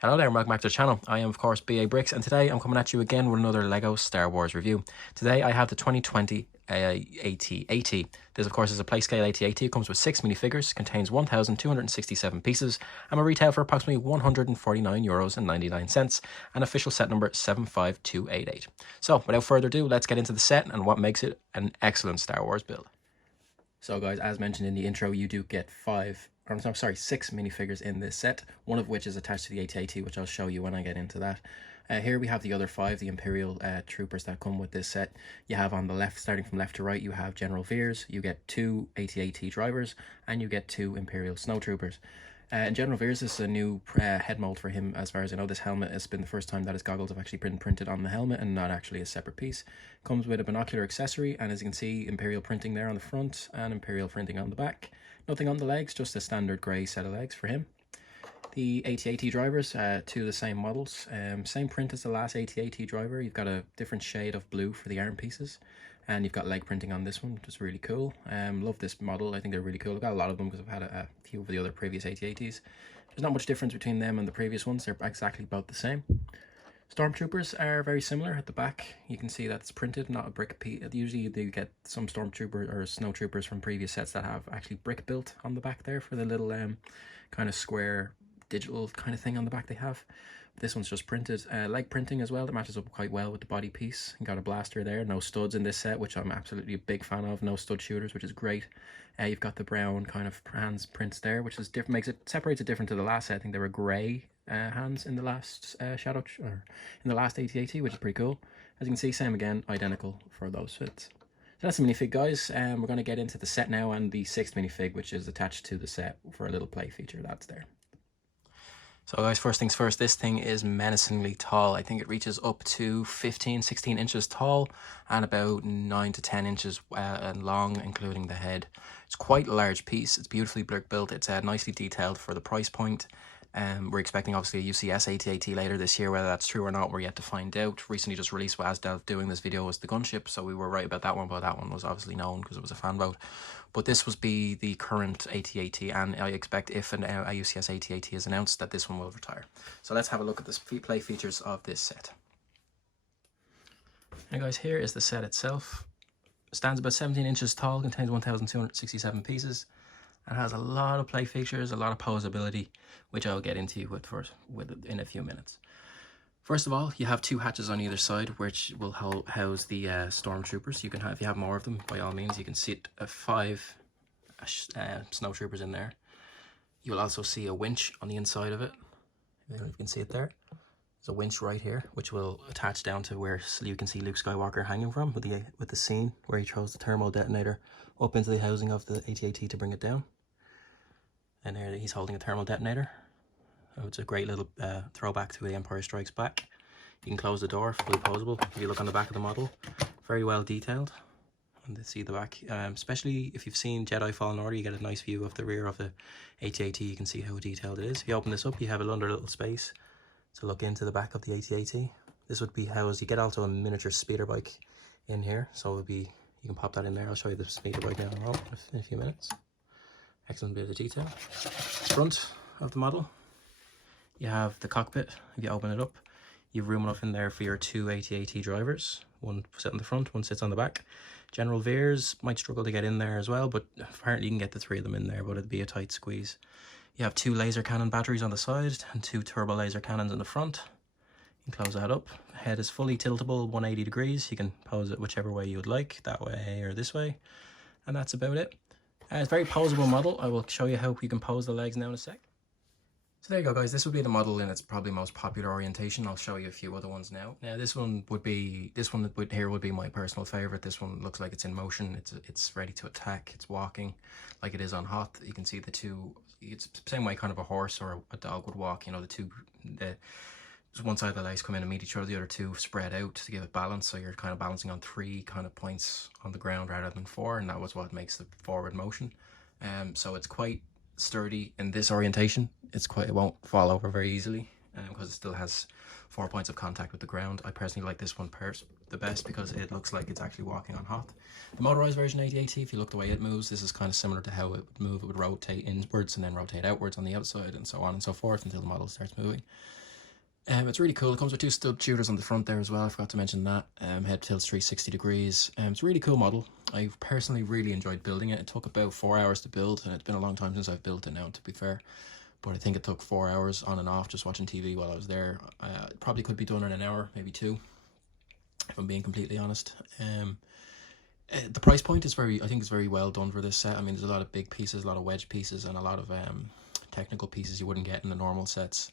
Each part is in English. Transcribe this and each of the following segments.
Hello there and welcome back to the channel. I am of course BA Bricks and today I'm coming at you again with another LEGO Star Wars review. Today I have the 2020 AT-AT. This of course is a PlayScale AT-AT. It comes with 6 minifigures, contains 1,267 pieces and will retail for approximately €149.99 and official set number 75288. So without further ado, let's get into the set and what makes it an excellent Star Wars build. So guys, as mentioned in the intro, you do get 6 minifigures in this set, one of which is attached to the AT-AT, which I'll show you when I get into that. Here we have the other 5, the Imperial troopers that come with this set. You have on the left, starting from left to right, you have General Veers, you get 2 AT-AT drivers, and you get 2 Imperial snowtroopers. And General Veers is a new head mold for him. As far as I know, this helmet has been the first time that his goggles have actually been printed on the helmet and not actually a separate piece. Comes with a binocular accessory, and as you can see, Imperial printing there on the front and Imperial printing on the back. Nothing on the legs, just a standard grey set of legs for him. The AT-AT drivers, 2 of the same models, same print as the last AT-AT driver. You've got a different shade of blue for the arm pieces, and you've got leg printing on this one, which is really cool. Love this model. I think they're really cool. I've got a lot of them because I've had a few of the other previous AT-ATs. There's not much difference between them and the previous ones. They're exactly about the same. Stormtroopers are very similar. At the back you can see that's printed, not a brick piece. Usually you get some stormtroopers or snowtroopers from previous sets that have actually brick built on the back there for the little kind of square digital kind of thing on the back they have. This one's just printed. Leg printing as well, that matches up quite well with the body piece. You got a blaster there, no studs in this set, which I'm absolutely a big fan of. No stud shooters, which is great. You've got the brown kind of hands prints there, which is different, separates it different to the last set. I think they were grey hands in the last in the last AT-AT, which is pretty cool. As you can see, same again, identical for those fits. So that's the minifig, guys. We're going to get into the set now and the 6th minifig, which is attached to the set for a little play feature that's there. So guys, first things first, this thing is menacingly tall. I think it reaches up to 16 inches tall and about 9 to 10 inches long, including the head. It's quite a large piece. It's beautifully built. It's nicely detailed for the price point. We're expecting obviously a UCS AT-AT later this year. Whether that's true or not, we're yet to find out. Recently just released as Delve doing this video was the gunship, so we were right about that one, but that one was obviously known because it was a fan vote. But this was be the current AT-AT, and I expect if a UCS AT-AT is announced that this one will retire. So let's have a look at the play features of this set. And guys, here is the set itself. It stands about 17 inches tall, contains 1,267 pieces, and has a lot of play features, a lot of posability, which I'll get into in a few minutes. First of all, you have 2 hatches on either side, which will house the stormtroopers. You can have, if you have more of them, by all means, you can sit 5 snowtroopers in there. You will also see a winch on the inside of it. You can see it there. There's a winch right here, which will attach down to where you can see Luke Skywalker hanging from with the scene where he throws the thermal detonator up into the housing of the AT-AT to bring it down. And there he's holding a thermal detonator. So it's a great little throwback to The Empire Strikes Back. You can close the door, fully posable. If you look on the back of the model, very well detailed. And to see the back, especially if you've seen Jedi Fallen Order, you get a nice view of the rear of the AT-AT. You can see how detailed it is. If you open this up, you have a little space to look into the back of the AT-AT. This would be housed. You get also a miniature speeder bike in here, so it would be, you can pop that in there. I'll show you the speeder bike now in a few minutes. Excellent bit of detail. Front of the model, you have the cockpit. If you open it up, you've room enough in there for your 2 AT-AT drivers. One sits on the front, one sits on the back. General Veers might struggle to get in there as well, but apparently you can get the 3 of them in there, but it'd be a tight squeeze. You have 2 laser cannon batteries on the side and 2 turbo laser cannons in the front. You can close that up. Head is fully tiltable 180 degrees. You can pose it whichever way you would like, that way or this way. And that's about it. It's a very posable model. I will show you how you can pose the legs now in a sec. So there you go, guys. This would be the model in its probably most popular orientation. I'll show you a few other ones now. Now this one would be my personal favorite. This one looks like it's in motion. It's ready to attack. It's walking like it is on Hoth. You can see the 2. It's the same way kind of a horse or a dog would walk. You know, one side of the legs come in and meet each other. The other 2 spread out to give it balance. So you're kind of balancing on 3 kind of points on the ground rather than 4, and that was what makes the forward motion. So it's quite sturdy in this orientation. It won't fall over very easily because it still has 4 points of contact with the ground. I personally like this one the best because it looks like it's actually walking on Hoth. The motorized version AT-AT, if you look the way it moves, this is kind of similar to how it would move. It would rotate inwards and then rotate outwards on the outside and so on and so forth until the model starts moving. It's really cool. It comes with 2 stud shooters on the front there as well. I forgot to mention that. Head tilts 360 degrees. It's a really cool model. I personally really enjoyed building it. It took about 4 hours to build, and it's been a long time since I've built it now, to be fair. But I think it took 4 hours on and off just watching TV while I was there. It probably could be done in an hour, maybe 2, if I'm being completely honest. The price point is I think it's very well done for this set. I mean, there's a lot of big pieces, a lot of wedge pieces, and a lot of technical pieces you wouldn't get in the normal sets,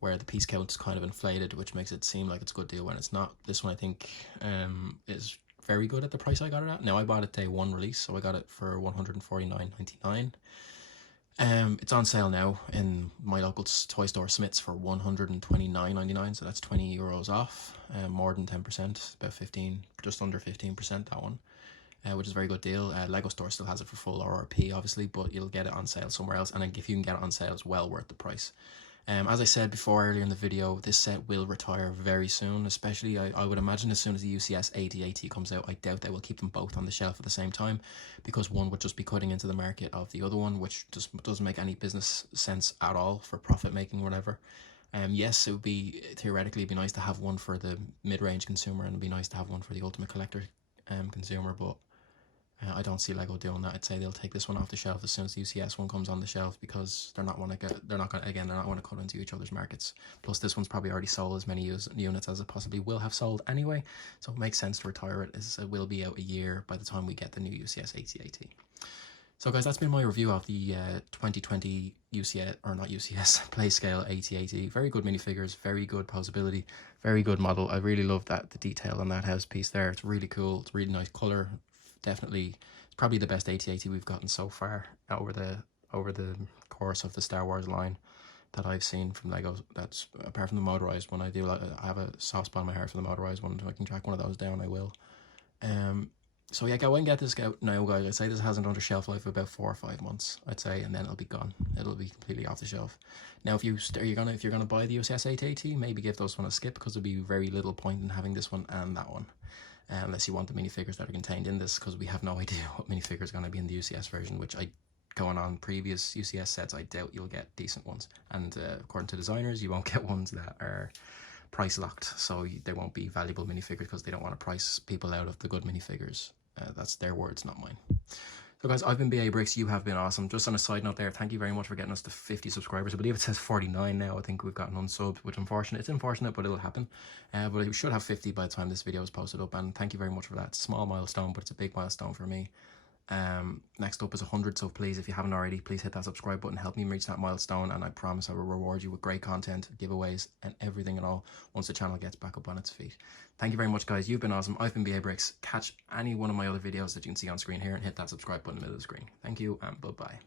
where the piece count is kind of inflated, which makes it seem like it's a good deal when it's not. This one I think is very good at the price I got it at. Now I bought it day 1 release, so I got it for $149.99. It's on sale now in my local toy store Smiths for $129.99, so that's €20 off, more than 10%, about 15, just under 15% that one. Which is a very good deal. Lego store still has it for full RRP obviously, but you'll get it on sale somewhere else, and if you can get it on sale, it's well worth the price. As I said before earlier in the video, this set will retire very soon, especially I would imagine as soon as the UCS AT-AT comes out. I doubt they will keep them both on the shelf at the same time, because one would just be cutting into the market of the other one, which just doesn't make any business sense at all for profit making or whatever. Yes, it would be, theoretically, it'd be nice to have one for the mid-range consumer, and it'd be nice to have one for the ultimate collector consumer, but I don't see Lego doing that. I'd say they'll take this one off the shelf as soon as the UCS one comes on the shelf, because they're not going to cut into each other's markets. Plus, this one's probably already sold as many units as it possibly will have sold anyway, so it makes sense to retire it, as it will be out a year by the time we get the new UCS AT-AT. So guys, that's been my review of the 2020 UCS, or not UCS, Playscale AT-AT. Very good minifigures, very good posability, very good model. I really love the detail on that house piece there. It's really cool. It's really nice color. Definitely, it's probably the best AT-AT we've gotten so far over the course of the Star Wars line that I've seen from Lego. That's apart from the motorized one. I have a soft spot in my heart for the motorized one. If I can track one of those down, I will. So yeah, go and get this out now, guys. I'd say this has another shelf life of about 4 or 5 months, I'd say, and then it'll be gone. It'll be completely off the shelf. Now, if you're gonna buy the UCS AT-AT, maybe give those one a skip, because there'll be very little point in having this one and that one. Unless you want the minifigures that are contained in this, because we have no idea what minifigures are going to be in the UCS version, which going on previous UCS sets, I doubt you'll get decent ones. And according to designers, you won't get ones that are price locked, so they won't be valuable minifigures, because they don't want to price people out of the good minifigures. That's their words, not mine. So guys, I've been BA Bricks. You have been awesome. Just on a side note there, thank you very much for getting us to 50 subscribers. I believe it says 49 now. I think we've gotten unsubbed, which it's unfortunate, but it'll happen. But we should have 50 by the time this video is posted up, and thank you very much for that. It's a small milestone, but it's a big milestone for me. Next up is 100, so please, if you haven't already, please hit that subscribe button, help me reach that milestone, and I promise I will reward you with great content, giveaways, and everything and all once the channel gets back up on its feet. Thank you very much, guys. You've been awesome. I've been BA Bricks. Catch any one of my other videos that you can see on screen here and hit that subscribe button in the middle of the screen. Thank you, and bye-bye.